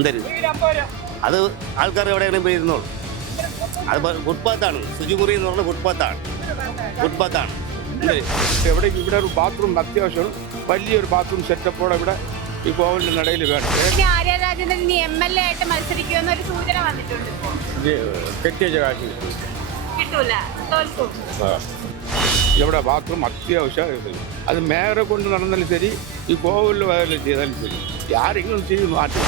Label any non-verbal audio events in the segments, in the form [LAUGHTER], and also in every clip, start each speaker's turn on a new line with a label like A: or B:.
A: എന്തായാലും അത് ആൾക്കാർ എവിടെയാണ് പോയി ഇരുന്നോളൂ. അത് ഫുട്പാത്താണ്. ശുചിമുറി എന്ന് പറഞ്ഞ ഫുട്പാത്താണ്. ഫുട്പാത്താണ്.
B: എവിടെ ഇവിടെ ഒരു ബാത്റൂം അത്യാവശ്യം വലിയൊരു ബാത്റൂം സെറ്റപ്പോടെ ഇവിടെ ഈ കോവിലിന്റെ നടയിൽ വേണം.
C: ഇനി ആര്യ രാജേന്ദ്രൻ ഇനി എം എൽ എ ആയിട്ട് മത്സരിക്കുമെന്നൊരു സൂചന വന്നിട്ടുണ്ട്. ഇപ്പോ.
B: ഇത് കെട്ടിയ കാശ്.
C: കിട്ടൂല. തോൽക്കും.
B: ഇവിടെ ബാത്റൂം അത്യാവശ്യം. അത് മേയറെ കൊണ്ട് നടന്നാലും ശരി ഈ കോവിലിൽ വയറിൽ ചെയ്താലും ശരി. ആരെങ്കിലും ചെയ്ത് മാറ്റും.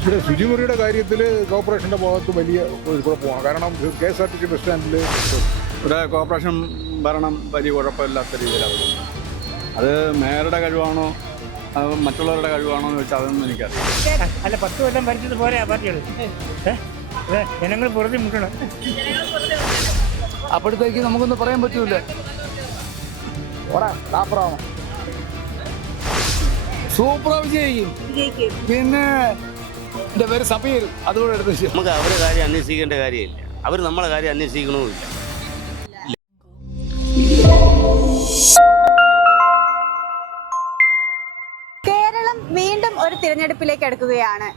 D: ഇവിടെ ശുചിമുറിയുടെ കാര്യത്തിൽ കോർപ്പറേഷന്റെ ഭാഗത്ത് വലിയ ഒരു കുഴപ്പമാണ്. കാരണം K S R T C bus സ്റ്റാൻഡിൽ
E: ഇവിടെ കോർപ്പറേഷൻ ഭരണം വലിയ കുഴപ്പമില്ലാത്ത രീതിയിലാണ്. അത് മേയറുടെ കഴിവാണോ അത് മറ്റുള്ളവരുടെ കഴിവാണോ എന്ന് വെച്ചാൽ അതൊന്നും എനിക്കറിയില്ല.
F: അല്ല പത്ത് കൊല്ലം ഭരിച്ചത് പോലെ പാർട്ടികൾ ജനങ്ങൾ പുറത്ത് മുട്ടണം.
G: അപ്പോഴത്തേക്ക് നമുക്കൊന്നും പറയാൻ പറ്റൂല. സൂപ്പർ വിജയിക്കും പിന്നെ എന്റെ പേര് സഫീർ. അതുകൂടെ എടുത്ത് വെച്ചു.
A: നമുക്ക് അവരെ കാര്യം അന്വേഷിക്കേണ്ട കാര്യമില്ല. അവർ നമ്മളെ കാര്യം അന്വേഷിക്കണമില്ല
C: കേരളം വീണ്ടും ഒരു തിരഞ്ഞെടുപ്പിലേക്ക് അടുക്കുകയാണ്.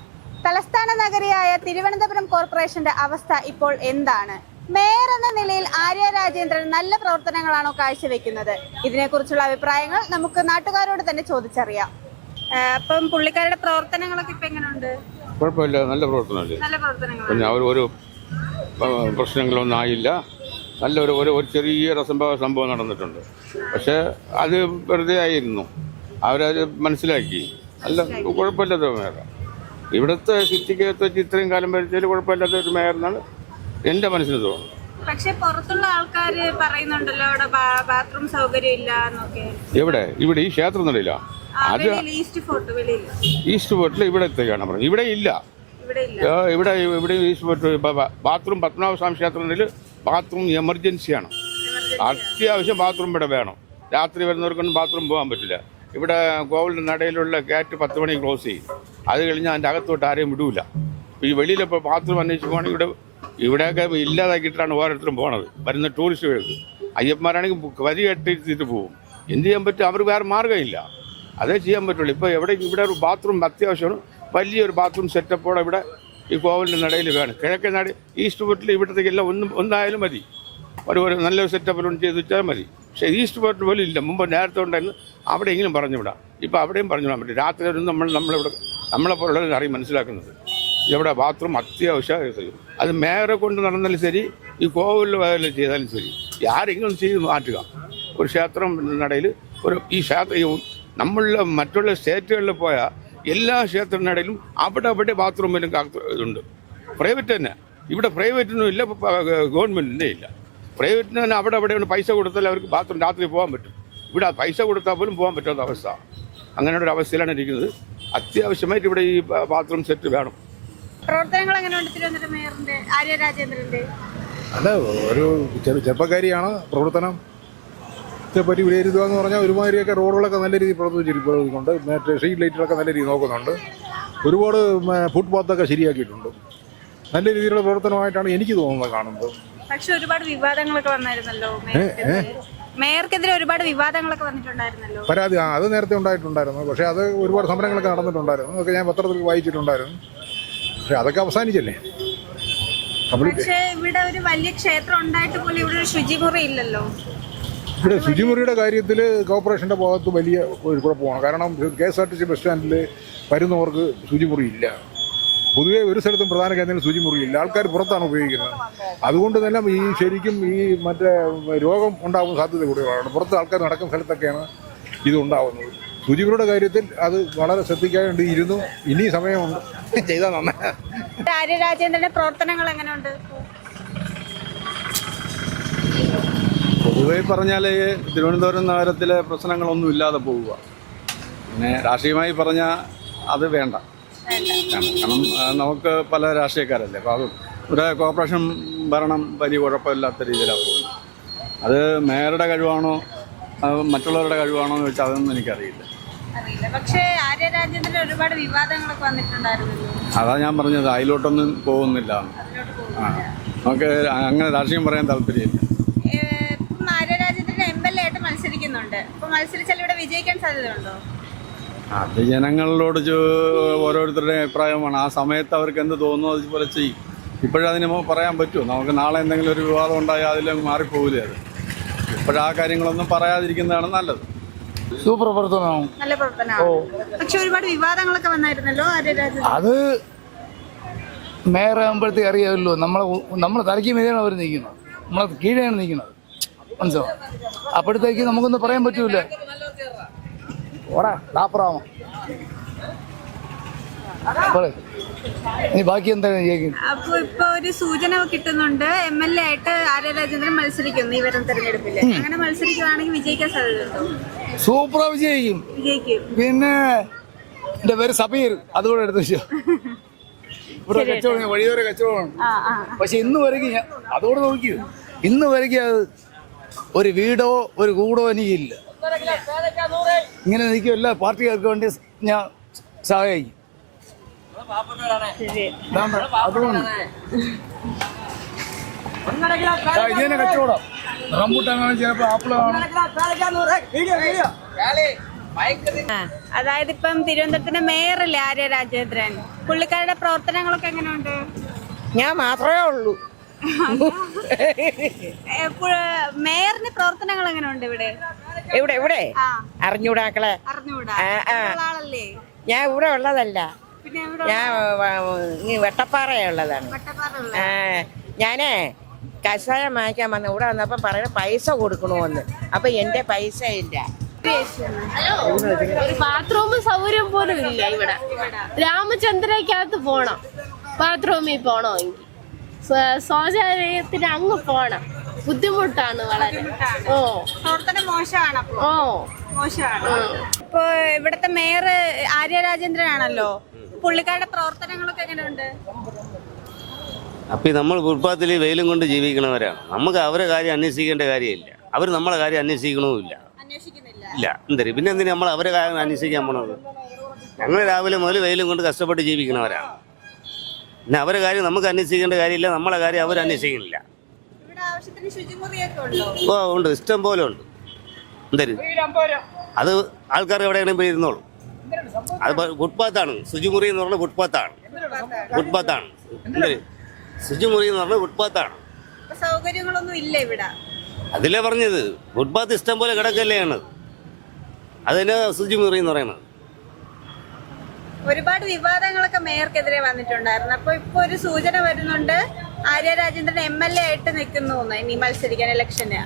C: തലസ്ഥാന നഗരിയായ തിരുവനന്തപുരം കോർപ്പറേഷന്റെ അവസ്ഥ ഇപ്പോൾ എന്താണ്? മേയർ എന്ന നിലയിൽ ആര്യ രാജേന്ദ്രൻ നല്ല പ്രവർത്തനങ്ങളാണോ കാഴ്ചവെക്കുന്നത്? ഇതിനെക്കുറിച്ചുള്ള അഭിപ്രായങ്ങൾ നമുക്ക് നാട്ടുകാരോട് തന്നെ ചോദിച്ചറിയാം. അപ്പം പുള്ളിക്കാരുടെ പ്രവർത്തനങ്ങളൊക്കെ ഇപ്പൊ എങ്ങനെയുണ്ട്?
B: കുഴപ്പമില്ല നല്ല പ്രവർത്തനമല്ലേ?
C: നല്ല
B: പിന്നെ അവർ ഒരു പ്രശ്നങ്ങളൊന്നും ആയില്ല. നല്ലൊരു ഒരു ഒരു ചെറിയൊരു അസംഭവ സംഭവം നടന്നിട്ടുണ്ട്. പക്ഷേ അത് വെറുതെ ആയിരുന്നു. അവരത് മനസ്സിലാക്കി. അല്ല കുഴപ്പമില്ലാത്ത മേയർ ഇവിടുത്തെ സിറ്റിക്കകത്ത് വെച്ച് ഇത്രയും കാലം വരച്ചാൽ കുഴപ്പമില്ലാത്ത ഒരു മേയർ എന്നാണ് എന്റെ മനസ്സിന് തോന്നുന്നത്.
C: പക്ഷെ പുറത്തുള്ള ആൾക്കാർ പറയുന്നുണ്ടല്ലോ അവിടെ ബാത്റൂം സൗകര്യം ഇല്ല എന്നൊക്കെ.
B: എവിടെ? ഇവിടെ ഈ ക്ഷേത്രം നിലയിലാ അത്
C: ഈസ്റ്റ് ഫോർട്ട് വെളിയിൽ
B: ഈസ്റ്റ് ഫോർട്ടിൽ ഇവിടത്തേക്കാണ് പറഞ്ഞത്. ഇവിടെ ഇല്ല.
C: ഇവിടെ
B: ഇവിടെ east fort bathroom Padmanabha Swami ക്ഷേത്രത്തിൽ ബാത്റൂം എമർജൻസിയാണ്. അത്യാവശ്യം ബാത്റൂം ഇവിടെ വേണം. രാത്രി വരുന്നവർക്കൊന്നും ബാത്റൂം പോകാൻ പറ്റില്ല. ഇവിടെ കോവിലിന്റെ നടയിലുള്ള ഗേറ്റ് പത്ത് മണി ക്ലോസ് ചെയ്യും. അത് കഴിഞ്ഞ് അതിന്റെ അകത്തോട്ട് ആരെയും വിടൂല. ഈ ഈ വെളിയിലിപ്പോൾ ബാത്റൂം അന്വേഷിച്ച് പോകണമെങ്കിൽ ഇവിടെ ഇവിടെയൊക്കെ ഇല്ലാതാക്കിയിട്ടാണ് ഓരോരുത്തരും പോണത്. വരുന്ന ടൂറിസ്റ്റുകൾക്ക് അയ്യപ്പന്മാരാണെങ്കിൽ വരി കെട്ടിരുത്തിയിട്ട് പോകും എന്ത് ചെയ്യാൻ പറ്റും? അവർ വേറെ മാർഗമില്ല. അതേ ചെയ്യാൻ പറ്റുള്ളൂ. ഇപ്പോൾ എവിടെ ഇവിടെ ഒരു ബാത്റൂം അത്യാവശ്യമാണ്. വലിയൊരു ബാത്റൂം സെറ്റപ്പോടെ ഇവിടെ ഈ കോവിലിന്റെ നടയിൽ വേണം. കിഴക്കേ നട ഈസ്റ്റ് പോർട്ടിൽ ഇവിടത്തേക്കെല്ലാം ഒന്നും ഒന്നായാലും മതി. ഒരു ഒരു നല്ലൊരു സെറ്റപ്പിലും ചെയ്ത് വെച്ചാൽ മതി. പക്ഷേ ഈസ്റ്റ് പോർട്ട് പോലും ഇല്ല. മുമ്പ് നേരത്തെ ഉണ്ടായിരുന്നു. അവിടെയെങ്കിലും പറഞ്ഞു വിടാം. ഇപ്പോൾ അവിടെയും പറഞ്ഞു വിടാൻ പറ്റും രാത്രി ഒന്നും നമ്മൾ നമ്മളിവിടെ നമ്മളെ പോലുള്ളവർ അറിയും മനസ്സിലാക്കുന്നത്. ഇവിടെ ബാത്റൂം അത്യാവശ്യം അത് മേയറെ കൊണ്ട് നടന്നാലും ശരി ഈ കോവിലിൽ വയറിൽ ചെയ്താലും ശരി. ആരെങ്കിലും ചെയ്ത് മാറ്റുക. ഒരു ക്ഷേത്രം നടയിൽ ഒരു ഈ ക്ഷേത്ര നമ്മളുടെ മറ്റുള്ള സ്റ്റേറ്റുകളിൽ പോയാൽ എല്ലാ ക്ഷേത്രത്തിനിടയിലും അവിടെ അവിടെ ബാത്റൂമിലും ഇതുണ്ട്. പ്രൈവറ്റ് തന്നെ. ഇവിടെ പ്രൈവറ്റിനും ഇല്ല ഗവൺമെന്റിന്റെ ഇല്ല. പ്രൈവറ്റിന് തന്നെ അവിടെ അവിടെ പൈസ കൊടുത്താൽ അവർക്ക് ബാത്റൂം രാത്രി പോകാൻ പറ്റും. ഇവിടെ ആ പൈസ കൊടുത്താൽ പോലും പോകാൻ പറ്റാത്ത അവസ്ഥ. അങ്ങനെ ഒരു അവസ്ഥയിലാണ് ഇരിക്കുന്നത്. അത്യാവശ്യമായിട്ട് ഇവിടെ ഈ ബാത്റൂം സെറ്റ് വേണം.
C: പ്രവർത്തനങ്ങൾ എങ്ങനെയുണ്ട് തിരുവനന്തപുരം മേയറിന്റെ ആര്യ രാജേന്ദ്രന്റെ
D: അല്ല ഒരു ചെറു ചെറുപ്പക്കാരിയാണ് പ്രവർത്തനം. പറ്റി വിലയിരുത്തുക എന്ന് പറഞ്ഞാൽ ഒരുമാതിരിയൊക്കെ റോഡുകളൊക്കെ നല്ല രീതിയിൽ പ്രവർത്തിച്ചിരിക്കുന്നുണ്ട് മറ്റേ സ്ട്രീറ്റ് ലൈറ്റുകളൊക്കെ നല്ല രീതിയിൽ നോക്കുന്നുണ്ട്. ഒരുപാട് ഫുട്പാത്തൊക്കെ ശരിയാക്കിയിട്ടുണ്ട്. നല്ല രീതിയിലുള്ള പ്രവർത്തനമായിട്ടാണ് എനിക്ക് തോന്നുന്നത് കാണുന്നത്.
C: പക്ഷെ ഒരുപാട് വിവാദങ്ങളൊക്കെ വന്നായിരുന്നല്ലോ മേയർക്കെതിരെ മേയർക്കെതിരെ ഒരുപാട് വിവാദങ്ങളൊക്കെ വന്നിട്ടുണ്ടായിരുന്നല്ലോ.
D: പരാതി ആ അത് നേരത്തെ ഉണ്ടായിട്ടുണ്ടായിരുന്നു. പക്ഷേ അത് ഒരുപാട് സമരങ്ങളൊക്കെ നടന്നിട്ടുണ്ടായിരുന്നു. അതൊക്കെ ഞാൻ പത്രത്തിൽ വായിച്ചിട്ടുണ്ടായിരുന്നു. പക്ഷേ അതൊക്കെ അവസാനിച്ചല്ലേ?
C: പക്ഷേ ഇവിടെ ഒരു വലിയ ക്ഷേത്രം ഉണ്ടായിട്ട് പോലും ഇവിടെ ഒരു ശുചിമുറി ഇല്ലല്ലോ.
D: ഇവിടെ ശുചിമുറിയുടെ കാര്യത്തിൽ കോർപ്പറേഷന്റെ ഭാഗത്ത് വലിയ ഒരു കുഴപ്പമാണ് കാരണം K S R T C bus സ്റ്റാൻഡിൽ വരുന്നവർക്ക് ശുചിമുറി ഇല്ല പൊതുവേ ഒരു സ്ഥലത്തും പ്രധാന കേന്ദ്രങ്ങളിൽ ശുചിമുറി ഇല്ല ആൾക്കാർ പുറത്താണ് ഉപയോഗിക്കുന്നത്. അതുകൊണ്ട് തന്നെ ഈ ശരിക്കും ഈ മറ്റേ രോഗം ഉണ്ടാകുന്ന സാധ്യത കൂടുതലാണ്. പുറത്ത് ആൾക്കാർ നടക്കുന്ന സ്ഥലത്തൊക്കെയാണ് ഇത് ഉണ്ടാകുന്നത് ശുചിമുറിയുടെ കാര്യത്തിൽ അത് വളരെ ശ്രദ്ധിക്കാണ്ടിരുന്നു. ഇനി സമയമുണ്ട്. ചെയ്താൽ നന്നായി
C: പ്രവർത്തനങ്ങൾ എങ്ങനെയുണ്ട്?
E: പൊതുവെ പറഞ്ഞാൽ തിരുവനന്തപുരം നഗരത്തിലെ പ്രശ്നങ്ങളൊന്നും ഇല്ലാതെ പോവുക. പിന്നെ രാഷ്ട്രീയമായി പറഞ്ഞാൽ അത് വേണ്ട. കാരണം നമുക്ക് പല രാഷ്ട്രീയക്കാരല്ലേ. അപ്പോൾ അത് ഇവിടെ കോർപ്പറേഷൻ ഭരണം വലിയ കുഴപ്പമില്ലാത്ത രീതിയിലാണ് പോകുന്നത്. അത് മേയറുടെ കഴിവാണോ മറ്റുള്ളവരുടെ കഴിവാണോ എന്ന് വെച്ചാൽ അതൊന്നും എനിക്കറിയില്ല. അതാ ഞാൻ പറഞ്ഞത്. അതിലോട്ടൊന്നും പോകുന്നില്ല. നമുക്ക് അങ്ങനെ രാഷ്ട്രീയം പറയാൻ താല്പര്യമില്ല
C: ഏഹ് ഇപ്പം Arya Rajendran M L A ആയിട്ട് മത്സരിക്കുന്നുണ്ട് അപ്പൊ മത്സരിച്ചാൽ ഇവിടെ വിജയിക്കാൻ സാധ്യതയുണ്ടോ?
E: അത് ജനങ്ങളോട് ചോ- ഓരോരുത്തരുടെ അഭിപ്രായമാണ്. ആ സമയത്ത് അവർക്ക് എന്ത് തോന്നുന്നു അതുപോലെ ചെയ്യും. ഇപ്പോഴതിന് പറയാൻ പറ്റുമോ നമുക്ക് നാളെ എന്തെങ്കിലും ഒരു വിവാദം ഉണ്ടായാൽ അതിലങ്ങ് മാറിപ്പോകില്ലേ അത്. ഇപ്പോഴാ കാര്യങ്ങളൊന്നും പറയാതിരിക്കുന്നതാണ് നല്ലത്.
G: സൂപ്പർ പ്രവർത്തനമാണ്
C: നല്ല പ്രവർത്തനമാണ് പക്ഷെ ഒരുപാട് വിവാദങ്ങളൊക്കെ വന്നായിരുന്നല്ലോ
G: അത് മേയറാകുമ്പോഴത്തേക്ക് അറിയാമല്ലോ. നമ്മളെ നമ്മളെ തലയ്ക്ക് മീതെയാണ് അവർ നിൽക്കുന്നത് നമ്മളെ കീഴെയാണ് നിൽക്കുന്നത്. മനസ്സിലാവും അപ്പോഴത്തേക്ക് നമുക്കൊന്നും പറയാൻ പറ്റൂല. ഓടാ. നീ ബാക്കി
C: അപ്പൊ ഇപ്പൊ ഒരു സൂചന കിട്ടുന്നുണ്ട്. എം എൽ എ ആയിട്ട് ആര്യ രാജേന്ദ്രൻ മത്സരിക്കുന്നു ഈ വരും തെരഞ്ഞെടുപ്പിൽ അങ്ങനെ മത്സരിക്കുകയാണെങ്കിൽ വിജയിക്കാൻ സാധ്യതയുണ്ടോ?
G: സൂപ്പറാ വിജയിക്കും.
C: വിജയിക്കും.
G: പിന്നെ എന്റെ പേര് സബീർ. അതുകൂടെ എടുത്തു വെച്ചോ. ഇവിടെ കച്ചവടം വഴിയോര കച്ചവടമാണ്. പക്ഷെ ഇന്ന് വരയ്ക്ക് ഞാൻ അതോട് നോക്കിയോ? ഇന്ന് വരയ്ക്ക് അത് ഒരു വീടോ ഒരു കൂടോ എനിക്കില്ല. ഇങ്ങനെ നിൽക്കും എല്ലാ പാർട്ടിക്കാർക്ക് വേണ്ടി ഞാൻ സഹായിക്കും. അതുകൊണ്ട്. ആ, ഇത് തന്നെ കച്ചവടം റംബൂട്ടാണ് ചിലപ്പോൾ ആപ്പിളാണ്
C: അതായത് ഇപ്പം തിരുവനന്തപുരത്തിന്റെ മേയറല്ലേ ആര്യ രാജേന്ദ്രൻ? പുള്ളിക്കാരുടെ പ്രവർത്തനങ്ങളൊക്കെ എങ്ങനെയുണ്ട്?
H: ഞാൻ മാത്രമേ ഉള്ളൂ. [LAUGHS]
C: മേയറിന്റെ പ്രവർത്തനങ്ങൾ എങ്ങനെയുണ്ട് ഇവിടെ?
H: ഇവിടെ ഇവിടെ
C: ആ.
H: അറിഞ്ഞൂടാക്കളെ ഞാൻ ഇവിടെ ഉള്ളതല്ല.
C: പിന്നെ
H: ഞാൻ വെട്ടപ്പാറയുള്ളതാണ് ഞാനേ കഷായം വാങ്ങിക്കാൻ വന്ന ഇവിടെ വന്നപ്പം പറയുന്ന പൈസ കൊടുക്കണമെന്ന് അപ്പൊ എന്റെ പൈസ ഇല്ല.
I: ഒരു ബാത്റൂം സൗകര്യം പോലും ഇല്ല ഇവിടെ. രാമചന്ദ്രക്കകത്ത് പോണം. ബാത്റൂമിൽ പോണമെങ്കിൽ സ്വ- ശൗചാലയത്തിന് അങ്ങ് പോണം. ബുദ്ധിമുട്ടാണ് വളരെ. ഓ.
C: പ്രവർത്തനം മോശമാണ് അപ്പൊ.
I: ഓ.
C: മോശമാണ്. ഇപ്പൊ ഇവിടത്തെ മേയർ ആര്യ രാജേന്ദ്രൻ ആണല്ലോ പുള്ളിക്കാരുടെ പ്രവർത്തനങ്ങളൊക്കെ എങ്ങനെയുണ്ട്?
A: അപ്പം നമ്മൾ ഫുട്പാത്തിൽ വെയിലും കൊണ്ട് ജീവിക്കണവരാണ്. നമുക്ക് അവരെ കാര്യം അന്വേഷിക്കേണ്ട കാര്യമില്ല. അവർ നമ്മളെ കാര്യം അന്വേഷിക്കണമില്ല
C: അന്വേഷിക്കുന്നില്ല.
A: ഇല്ല. എന്തരും? പിന്നെ എന്തിനാ നമ്മൾ അവരെ കാര്യം അന്വേഷിക്കാൻ പോണത്? ഞങ്ങൾ രാവിലെ മുതൽ വെയിലും കൊണ്ട് കഷ്ടപ്പെട്ട് ജീവിക്കണവരാണ്. പിന്നെ അവരെ കാര്യം നമുക്ക് അന്വേഷിക്കേണ്ട കാര്യമില്ല നമ്മളെ കാര്യം അവർ അന്വേഷിക്കുന്നില്ല. ഓ ഉണ്ട്. ഇഷ്ടം പോലെ ഉണ്ട്. എന്തരും? അത് ആൾക്കാർ എവിടെയാണെങ്കിലും പോയി ഇരുന്നോളൂ. അത് ഫുട്പാത്താണ്. ശുചിമുറി എന്ന് പറഞ്ഞാൽ ഫുട്പാത്താണ്. ഫുട്പാത്താണ്. എന്തര്? ശുചിമുറി എന്ന് പറഞ്ഞാൽ ഫുട്പാത്താണ്.
C: സൗകര്യങ്ങളൊന്നും ഇല്ല ഇവിടെ.
A: അതിലേ പറഞ്ഞത്. ഫുട്പാത്ത് ഇഷ്ടം പോലെ കിടക്കല്ലേ ആണ്. അതിന് ശുചിമുറി എന്ന് പറയുന്നത്?
C: ഒരുപാട് വിവാദങ്ങളൊക്കെ മേയർക്കെതിരെ വന്നിട്ടുണ്ടായിരുന്നു. അപ്പൊ ഇപ്പൊ ഒരു സൂചന വരുന്നുണ്ട് Arya Rajendran M L A ആയിട്ട് നിൽക്കുന്നു ഇനി മത്സരിക്കാൻ ഇലക്ഷന്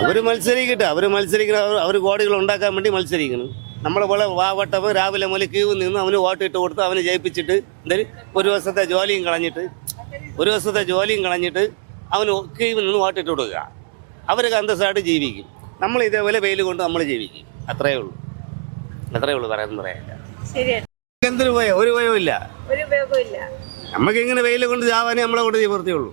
A: അവർ മത്സരിക്കട്ടെ അവർ മത്സരിക്കണം അവർ കോടികൾ ഉണ്ടാക്കാൻ വേണ്ടി മത്സരിക്കണം. നമ്മളെ പോലെ വാവട്ടവ് രാവിലെ മുതൽ ക്യൂ നിന്ന് അവന് വോട്ട് ഇട്ട് കൊടുത്ത് അവന് ജയിപ്പിച്ചിട്ട് എന്തായാലും ഒരു വർഷത്തെ ജോലിയും കളഞ്ഞിട്ട് ഒരു വർഷത്തെ ജോലിയും കളഞ്ഞിട്ട് അവന് ക്യൂവിൽ നിന്ന് വോട്ട് ഇട്ട് കൊടുക്കുക. അവരൊക്കെ അന്തസ്സായിട്ട് ജീവിക്കും. നമ്മൾ ഇതേപോലെ വെയിൽ കൊണ്ട് നമ്മൾ ജീവിക്കും. അത്രയേ ഉള്ളൂ. അത്രയേ ഉള്ളൂ പറയാൻ പറയാനില്ല.
C: ശരിയാണ്
A: എന്തൊരു പോയോ ഒരു ഉപയോഗം ഇല്ല. നമുക്ക് ഇങ്ങനെ വെയിൽ കൊണ്ട് ചാവാനേ നമ്മളെ കൊണ്ട് നിവർത്തിയുള്ളൂ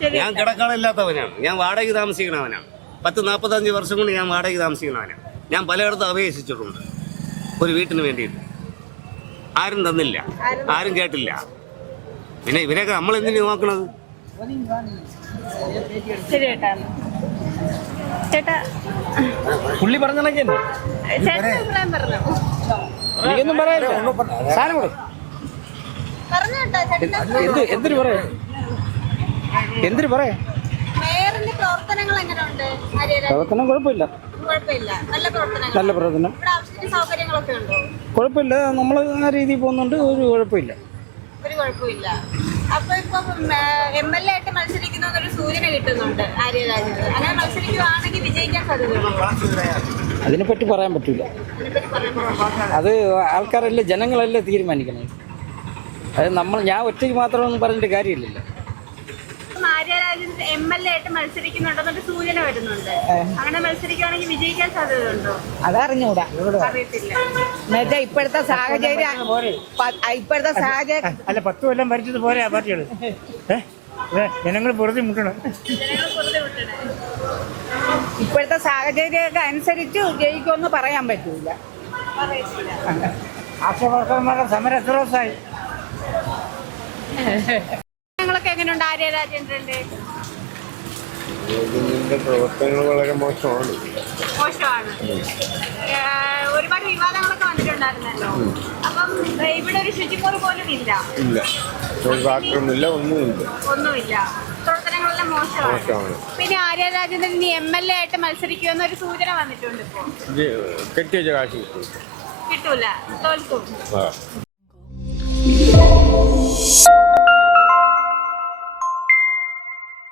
C: ശരി
A: ഞാൻ കിടക്കാണില്ലാത്തവനാണ് ഞാൻ വാടകയ്ക്ക് താമസിക്കണവനാണ് പത്ത് നാൽപ്പത്തഞ്ച് വർഷം കൊണ്ട് ഞാൻ വാടകയ്ക്ക് താമസിക്കണവനാണ് ഞാൻ പലയിടത്തും അപേക്ഷിച്ചിട്ടുണ്ട്. ഒരു വീട്ടിന് വേണ്ടിയിട്ട്. ആരും തന്നില്ല. ആരും കേട്ടില്ല. പിന്നെ ഇവരെയൊക്കെ നമ്മൾ എന്തിനു നോക്കണത്?
C: ചേട്ടാ.
F: പുള്ളി
C: അഭിപ്രായം പറഞ്ഞു?
F: എനിക്കൊന്നും പറയാനില്ല സാധനം കൂടെ എന്ത് എന്തിനു പറയാ? എന്തിനു പറയാ? പ്രവർത്തനം കുഴപ്പമില്ല.
C: നല്ല പ്രവർത്തനങ്ങൾ.
F: നല്ല പ്രവർത്തനം. കുഴപ്പമില്ല. നമ്മൾ ആ രീതിയിൽ പോകുന്നുണ്ട്. ഒരു കുഴപ്പമില്ല.
C: ഒരു കുഴപ്പമില്ല. അപ്പൊ ഇപ്പൊ എം എൽ എ ആയിട്ട് മത്സരിക്കുന്ന സൂചന കിട്ടുന്നുണ്ട് അങ്ങനെ വിജയിക്കാൻ സാധ്യതയുണ്ടോ?
F: അതിനെപ്പറ്റി പറയാൻ പറ്റില്ല
C: അതിനെപ്പറ്റി പറയാൻ
F: അത് ആൾക്കാരല്ലേ ജനങ്ങളല്ലേ തീരുമാനിക്കണേ. അത് നമ്മൾ ഞാൻ ഒറ്റയ്ക്ക് മാത്രമൊന്നും പറഞ്ഞിട്ട് കാര്യമില്ലല്ലോ.
H: അതറിഞ്ഞൂടാ. എന്നുവെച്ചാ ഇപ്പോഴത്തെ സാഹചര്യം ഇപ്പോഴത്തെ സാഹചര്യം
F: അല്ല പത്ത് കൊല്ലം ഭരിച്ചത് പോരെ ആ പാർട്ടികൾ ജനങ്ങൾ പുറത്തി മുട്ടണം.
C: ജനങ്ങൾ വെറുതെ വിട്ടണേ
H: ഇപ്പോഴത്തെ സാഹചര്യമൊക്കെ അനുസരിച്ച് ജയിക്കുമെന്ന് പറയാൻ പറ്റൂല.
C: പറയത്തില്ല
F: ആശാവർക്കർമാരുടെ സമരം എത്ര ദിവസമായി?
C: ഞങ്ങളൊക്കെ എങ്ങനെയുണ്ട്? ആര്യ രാജേന്ദ്രന്റെ
J: ഇതിന്റെ പ്രവർത്തനങ്ങൾ വളരെ മോശമാണ്.
C: മോശമാണ്. ഒരുപാട് വിവാദങ്ങളൊക്കെ വന്നിട്ടുണ്ടായിരുന്നല്ലോ. അപ്പം ഇവിടെ ഒരു ശുചിമുറി പോലും ഇല്ല.
J: ഇല്ല. ഒന്നുമില്ല.
C: ഒന്നുമില്ല. പ്രവർത്തനങ്ങളെല്ലാം മോശമാണ്. പിന്നെ ആര്യ രാജേന്ദ്രൻ ഇനി എം എൽ എ ആയിട്ട് മത്സരിക്കുമെന്ന് ഒരു സൂചന വന്നിട്ടുണ്ട്
J: കെട്ടിയ കാശ് കിട്ടും.
C: കിട്ടൂല. തോൽക്കും.